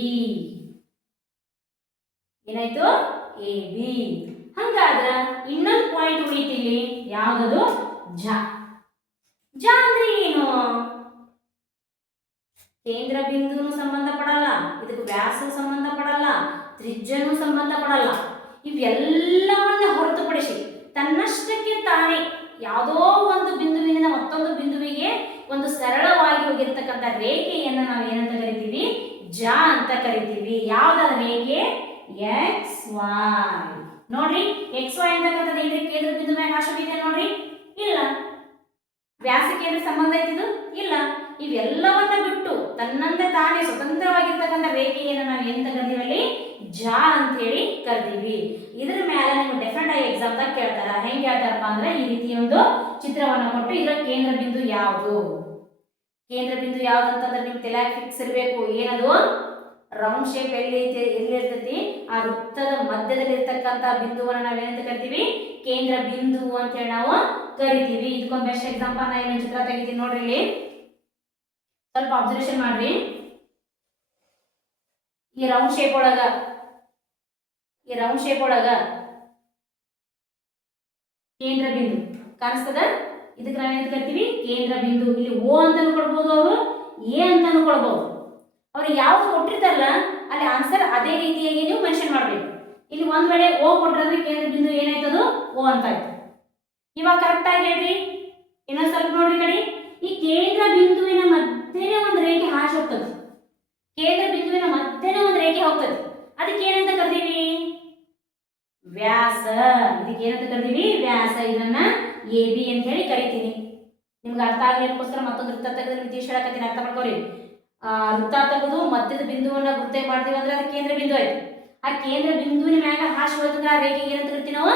ಏನಾಯ್ತು? A B. ಹಂಗಾದ್ರ ಇನ್ನೊಂದು ಪಾಯಿಂಟ್ ಉಳಿತಿಲ್ಲಿ, ಯಾವ್ದದು? ಜ. ಜ ಅಂದ್ರೆ ಏನು? ಕೇಂದ್ರ ಬಿಂದುನು ಸಂಬಂಧ ಪಡಲ್ಲ, ಇದಕ್ಕೆ ವ್ಯಾಸ ಸಂಬಂಧ ಪಡಲ್ಲ, ತ್ರಿಜ್ಯನೂ ಸಂಬಂಧ ಪಡಲ್ಲ. ಇವೆಲ್ಲವನ್ನ ಹೊರತುಪಡಿಸಿ ತನ್ನಷ್ಟಕ್ಕೆ ತಾನೇ ಯಾವುದೋ ಒಂದು ಬಿಂದುವಿನಿಂದ ಮತ್ತೊಂದು ಬಿಂದುವಿಗೆ ಒಂದು ಸರಳವಾಗಿ ಹೋಗಿರ್ತಕ್ಕಂಥ ರೇಖೆಯನ್ನು ನಾವು ಏನಂತ ಕರಿತೀವಿ? ಜ ಅಂತ ಕರಿತೀವಿ. ಯಾವ್ದಾದ ರೇಖೆ? X Y. ನೋಡ್ರಿ, ಎಕ್ಸ್ ವೈ ಅಂತಕ್ಕಂಥದ್ದು ಏನ್ರಿ? ಕೇಂದ್ರ ಬಿಂದು ಮ್ಯಾಗ ಹಾಶವಿದೆ ನೋಡ್ರಿ? ಇಲ್ಲ. ವ್ಯಾಸಕ್ಕೆ ಏನ್ರಿ ಸಂಬಂಧ ಐತಿದು? ಇಲ್ಲ. ಇವೆಲ್ಲವನ್ನ ಬಿಟ್ಟು ತನ್ನಂತೆ ತಾನೇ ಸ್ವತಂತ್ರವಾಗಿರ್ತಕ್ಕಂಥ ರೇಖೆಯನ್ನು ನಾವು ಏನಂತ ಕರಿತೀವಿ? ಜ ಅಂತ ಹೇಳಿ ಕರಿತೀವಿ. ಇದ್ರ ಮೇಲೆ ನಿಮ್ಗೆ ಡೆಫಿನೆಟ್ ಆಗಿ ಎಕ್ಸಾಮ್ ದಾಗ ಕೇಳ್ತಾರ. ಹೆಂಗ್ ಕೇಳ್ತಾರಪ್ಪ ಅಂದ್ರೆ ಈ ರೀತಿ ಒಂದು ಚಿತ್ರವನ್ನು ಕೊಟ್ಟು ಇದರ ಕೇಂದ್ರ ಬಿಂದು ಯಾವುದು? ಕೇಂದ್ರ ಬಿಂದು ಯಾವ್ದು ಅಂತಂದ್ರೆ ನಿಮ್ಗೆ ತಲೆಯಾಗ ಫಿಕ್ಸ್ ಇರಬೇಕು. ಏನದು? ರೌಂಡ್ ಶೇಪ್ ಎಲ್ಲಿ ಇರ್ತೈತಿ ಆ ವೃತ್ತದ ಮಧ್ಯದಲ್ಲಿ ಇರ್ತಕ್ಕಂಥ ಬಿಂದುವನ್ನು ನಾವೇನಂತ ಕರಿತೀವಿ? ಕೇಂದ್ರ ಬಿಂದು ಅಂತ ಹೇಳಿ ನಾವು ಕರಿತೀವಿ. ಇದಕ್ಕೊಂದು ಬೆಸ್ಟ್ ಎಕ್ಸಾಂಪಲ್ ನಾ ಏನು ಚಿತ್ರ ತೆಗಿತೀನಿ ನೋಡ್ರಿ. ಇಲ್ಲಿ ಸ್ವಲ್ಪ ಅಬ್ಸರ್ವೇಷನ್ ಮಾಡ್ರಿ. ಈ ರೌಂಡ್ ಶೇಪ್ ಒಳಗ ಕೇಂದ್ರ ಬಿಂದು ಕಾಣಿಸ್ತದ. ಇದಕ್ಕೆ ನಾವೇನು ಕರಿತೀವಿ ಕೇಂದ್ರ ಬಿಂದು. ಇಲ್ಲಿ ಓ ಅಂತಾನು ಕೊಡ್ಬೋದು, ಅವರು ಎ ಅಂತಾನು ಕೊಡ್ಬೋದು. ಅವ್ರು ಯಾವ್ದು ಕೊಟ್ಟಿರ್ತಾರಲ್ಲ ಅಲ್ಲಿ ಆನ್ಸರ್ ಅದೇ ರೀತಿಯಾಗಿ ನೀವು ಮೆನ್ಷನ್ ಮಾಡಬೇಕು. ಇಲ್ಲಿ ಒಂದ್ ವೇಳೆ ಓ ಕೊಟ್ಟರೆ ಕೇಂದ್ರ ಬಿಂದು ಏನಾಯ್ತದು ಓ ಅಂತ ಆಯ್ತು. ಇವಾಗ ಕರೆಕ್ಟ್ ಆಗಿ ಹೇಳ್ರಿ. ಇನ್ನೊಂದ್ ಸ್ವಲ್ಪ ನೋಡ್ರಿ ಕಡೆ. ಈ ಕೇಂದ್ರ ಬಿಂದುವಿನ ಮಧ್ಯೆ ಒಂದು ರೇಖೆ ಹಾಸಿ ಹೋಗ್ತದೆ. ಕೇಂದ್ರ ಬಿಂದುವಿನ ಮಧ್ಯೆ ಒಂದು ರೇಖೆ ಹೋಗ್ತದೆ. ಅದಕ್ಕೆ ಏನಂತ ಕರಿತೀವಿ? ವ್ಯಾಸ. ಇದಕ್ಕೆ ಏನಂತ ಕರಿತೀವಿ? ವ್ಯಾಸ. ಇದನ್ನ ಎ ಬಿ ಅಂತ ಹೇಳಿ ಕರಿತೀನಿ. ನಿಮ್ಗೆ ಅರ್ಥ ಆಗಲಿಕ್ಕೋಸ್ಕರ ಮತ್ತೊಂದು ವೃತ್ತ ತೆಗೆದು ನಿಮ್ಗೆ ಹೇಳಕತ್ತೀನಿ, ಅರ್ಥ ಮಾಡ್ಕೊರಿ. ವೃತ್ತ ತೆಗೆದು ಮಧ್ಯದ ಬಿಂದುವನ್ನ ಗುರುತೆ ಮಾಡ್ತೀವಿ ಅಂದ್ರೆ ಅದು ಕೇಂದ್ರ ಬಿಂದು ಆಯ್ತು. ಆ ಕೇಂದ್ರ ಬಿಂದುವಿನ ಮ್ಯಾಗ ಹಾಸಿ ಹೋದ್ರೆ ಆ ರೇಖೆಗೆ ಏನಂತ ಕರಿತೀವಿ ನಾವು?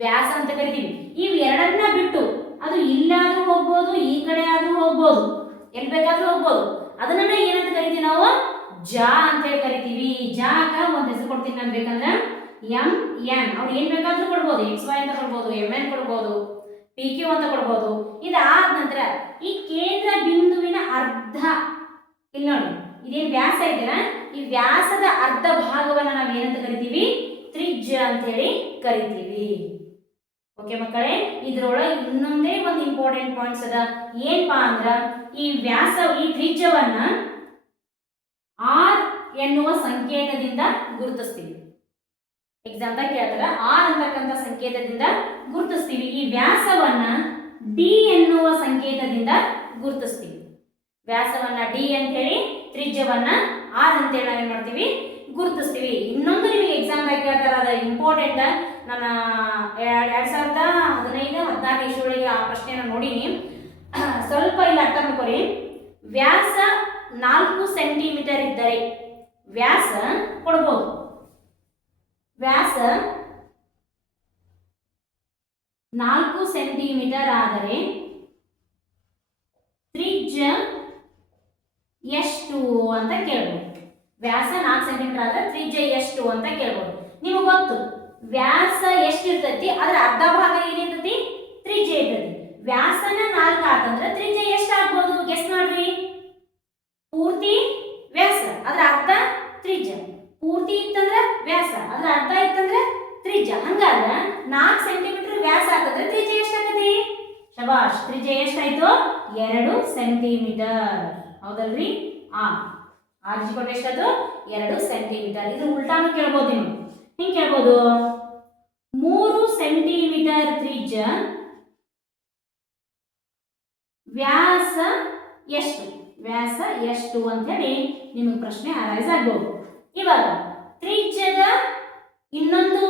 ವ್ಯಾಸ ಅಂತ ಕರಿತೀವಿ. ಇವು ಎರಡನ್ನ ಬಿಟ್ಟು ಅದು ಇಲ್ಲಾದ್ರೂ ಹೋಗ್ಬೋದು, ಈ ಕಡೆ ಆದ್ರೂ ಹೋಗ್ಬೋದು, ಎಲ್ಲಿ ಬೇಕಾದ್ರೂ ಹೋಗ್ಬೋದು. ಅದನ್ನ ಏನಂತ ಕರಿತೀವಿ ನಾವು? ಜಾ ಅಂತ ಹೇಳಿ ಕರಿತೀವಿ. ಜಾಗ ಒಂದ್ ಹೆಸರು ಕೊಡ್ತೀನಿ ನಾನು ಬೇಕಂದ್ರೆ ಎಂ ಎನ್. ಅವ್ರು ಏನ್ ಬೇಕಾದ್ರೂ ಕೊಡ್ಬೋದು. ಎಕ್ಸ್ ವೈ ಅಂತ ಕೊಡ್ಬೋದು, ಎಂ ಎನ್ ಕೊಡ್ಬೋದು, ಪಿ ಕ್ಯೂ ಅಂತ ಕೊಡ್ಬೋದು. ಇದಾದ ನಂತರ ಈ ಕೇಂದ್ರ ಬಿಂದುವಿನ ಅರ್ಧ, ಇಲ್ಲಿ ನೋಡಿ ಇದೇನ್ ವ್ಯಾಸ ಇದೆಯಲ್ಲ, ಈ ವ್ಯಾಸದ ಅರ್ಧ ಭಾಗವನ್ನ ನಾವು ಏನಂತ ಕರಿತೀವಿ? ತ್ರಿಜ್ಯ ಅಂತ ಹೇಳಿ ಕರಿತೀವಿ. ಓಕೆ ಮಕ್ಕಳೇ, ಇದ್ರೊಳಗೆ ಇನ್ನೊಂದೇ ಒಂದು ಇಂಪಾರ್ಟೆಂಟ್ ಪಾಯಿಂಟ್ಸ್ ಅದ. ಏನಪ್ಪಾ ಅಂದ್ರ ಈ ವ್ಯಾಸ, ಈ ತ್ರಿಜ್ಯವನ್ನ ಆರ್ ಎನ್ನುವ ಸಂಕೇತದಿಂದ ಗುರುತಿಸ್ತೀವಿ. ಎಕ್ಸಾಮ್ ದಾಗ ಕೇಳ್ತಾರ, ಆರ್ ಅಂತಕ್ಕಂಥ ಸಂಕೇತದಿಂದ ಗುರುತಿಸ್ತೀವಿ. ಈ ವ್ಯಾಸವನ್ನ ಡಿ ಎನ್ನುವ ಸಂಕೇತದಿಂದ ಗುರುತಿಸ್ತೀವಿ. ವ್ಯಾಸವನ್ನ ಡಿ ಅಂತ ಹೇಳಿ, ತ್ರಿಜ್ಯವನ್ನ ಆರ್ ಅಂತ ಹೇಳಿ ನಾವೇನ್ ಮಾಡ್ತೀವಿ? ಗುರುತಿಸ್ತೀವಿ. ಇನ್ನೊಂದು ನಿಮಗೆ ಎಕ್ಸಾಮ್ ದಾಗ ಕೇಳ್ತಾರ, ಅದ ಇಂಪಾರ್ಟೆಂಟ್. ನನ್ನ 2015-16 ಇಶ್ಯೂಗಳಿಗೆ ಆ ಪ್ರಶ್ನೆಯನ್ನು ನೋಡೀನಿ. ಸ್ವಲ್ಪ ಇಲ್ಲಿ ಅರ್ಥ ಮಾಡ್ಕೊರಿ. ವ್ಯಾಸ 4 ಸೆಂಟಿಮೀಟರ್ ಇದ್ದರೆ ವ್ಯಾಸ ಕೊಡ್ಬೋದು. ವ್ಯಾಸ 4 ಸೆಂಟಿಮೀಟರ್ ಆದರೆ ತ್ರಿಜ್ಯ ಎಷ್ಟು ಅಂತ ಕೇಳ್ಬೋದು. ವ್ಯಾಸ 4 ಸೆಂಟಿಮೀಟರ್ ಆದ್ರೆ ತ್ರಿಜ್ಯ ಎಷ್ಟು ಅಂತ ಕೇಳ್ಬೋದು. ನಿಮಗೆ ಗೊತ್ತು ವ್ಯಾಸ ಎಷ್ಟು ಇರ್ತೈತಿ, ಅದರ ಅರ್ಧ ಭಾಗ ಏನಿರ್ತೈತಿ? ತ್ರಿಜ್ಯ ಇರ್ತೈತಿ. ವ್ಯಾಸನ 4 ಆತಂದ್ರೆ ತ್ರಿಜ್ಯ ಎಷ್ಟು ಆಗ್ಬೋದು? ಗೆಸ್ ಮಾಡ್ರಿ. ಪೂರ್ತಿ ವ್ಯಾಸ ಅದರ ಅರ್ಧ ತ್ರಿಜ್ಯ. ಪೂರ್ತಿ ಇತ್ತಂದ್ರೆ ವ್ಯಾಸ ಅದರ ಅರ್ಧ ಇತ್ತಂದ್ರೆ ತ್ರಿಜ್ಯ. ಹಂಗಾದ್ರೆ 4 ಸೆಂಟಿಮೀಟರ್ ವ್ಯಾಸ ಆಗ್ತದ್ರೆ ತ್ರಿಜ್ಯ ಎಷ್ಟಾಗತಿ? ಶಬಾಷ್, ತ್ರಿಜ್ಯ ಎಷ್ಟಾಯ್ತು? 2 ಸೆಂಟಿಮೀಟರ್. ಹೌದಲ್ರಿ? ಆರ್ ಕೊಟ್ಟು ಎಷ್ಟದು? 2 ಸೆಂಟಿಮೀಟರ್. ಇದು ಉಲ್ಟಾನು ಕೇಳ್ಬೋದು ನೀವು. ಹಿಂಗೆ ಕೇಳ್ಬೋದು, 3 ಸೆಂಟಿಮೀಟರ್ ತ್ರಿಜ್ಯ, ವ್ಯಾಸ ಎಷ್ಟು? ವ್ಯಾಸ ಎಷ್ಟು ಅಂತ ಹೇಳಿ ನಿಮಗೆ ಪ್ರಶ್ನೆ ಅರೈಸ್ ಆಗ್ಬೋದು. ಇವಾಗ ತ್ರಿಜ್ಯದ ಇನ್ನೊಂದು,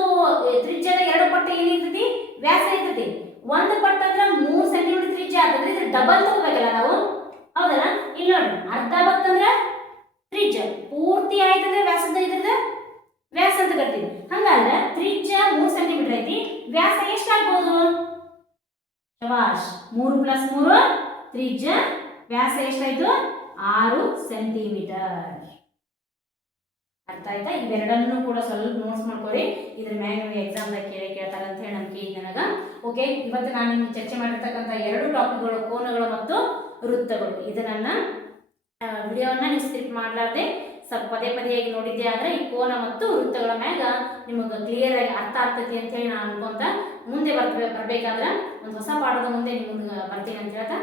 ತ್ರಿಜ್ಯದ 2 ಪಟ್ಟು ಏನಿರ್ತೈತಿ? ವ್ಯಾಸ ಇರ್ತೈತಿ. 1 ಪಟ್ಟು ಅಂದ್ರೆ 3 ಸೆಂಟಿಮೀಟರ್ ತ್ರಿಜ್ಯ ಆಗ್ತದೆ. ಇದ್ರ ಡಬಲ್ ತಗೋಬೇಕಲ್ಲ ನಾವು, ಹೌದಲ್ಲ? ಇಲ್ಲಿ ನೋಡಿ, ಅರ್ಧ ಬರ್ತಂದ್ರೆ ತ್ರಿಜ್ಯ, ಪೂರ್ತಿ ಆಯ್ತಂದ್ರೆ ವ್ಯಾಸದ ಇದ್ರದ ವ್ಯಾಸ ಅಂತ ಕರಿತೀವಿ. ಹಂಗಾದ್ರೆ ತ್ರಿಜ್ಯ 3 ಸೆಂಟಿಮೀಟರ್ ಐತಿ, ವ್ಯಾಸ ಎಷ್ಟಾಗ್ಬೋದು? ಶಬಾಷ್, 3 + 3 ತ್ರಿಜ್ಯ, ವ್ಯಾಸ ಎಷ್ಟಾಯ್ತು? 6 ಸೆಂಟಿಮೀಟರ್. ಅರ್ಥ ಆಯ್ತಾ? ಇವೆರಡನ್ನೂ ಕೂಡ ಸ್ವಲ್ಪ ನೋಟ್ಸ್ ಮಾಡ್ಕೊರಿ. ಇದ್ರ ಮ್ಯಾಗ ನೀವು ಎಕ್ಸಾಮ್ ದಾಗ ಕೇಳ್ತಾರೆ ಅಂತ ಹೇಳಿ ನಂಬಿಕೆ ಇದೆ ನನಗ. ಓಕೆ, ಇವತ್ತು ನಾನು ನಿಮ್ಗೆ ಚರ್ಚೆ ಮಾಡಿರ್ತಕ್ಕಂಥ 2 ಟಾಪಿಕ್ಗಳು, ಕೋನಗಳು ಮತ್ತು ವೃತ್ತಗಳು. ಇದು ನನ್ನ ವಿಡಿಯೋವನ್ನ ನೀವು ಸ್ಕಿಪ್ ಮಾಡಲಾರ್ದೆ ಸ್ವಲ್ಪ ಪದೇ ಪದೇಯಾಗಿ ನೋಡಿದ್ದೆ ಆದ್ರೆ ಈ ಕೋನ ಮತ್ತು ವೃತ್ತಗಳ ಮ್ಯಾಗ ನಿಮಗೆ ಕ್ಲಿಯರ್ ಆಗಿ ಅರ್ಥ ಆಗ್ತೈತಿ ಅಂತ ಹೇಳಿ ನಾನು ಅನ್ಕೊಂತ ಮುಂದೆ ಬರ್ಬೇಕಾದ್ರೆ ಒಂದು ಹೊಸ ಪಾಠದ ಮುಂದೆ ನಿಮ್ಗೆ ಬರ್ತೀನಿ ಅಂತ ಹೇಳ್ತಾ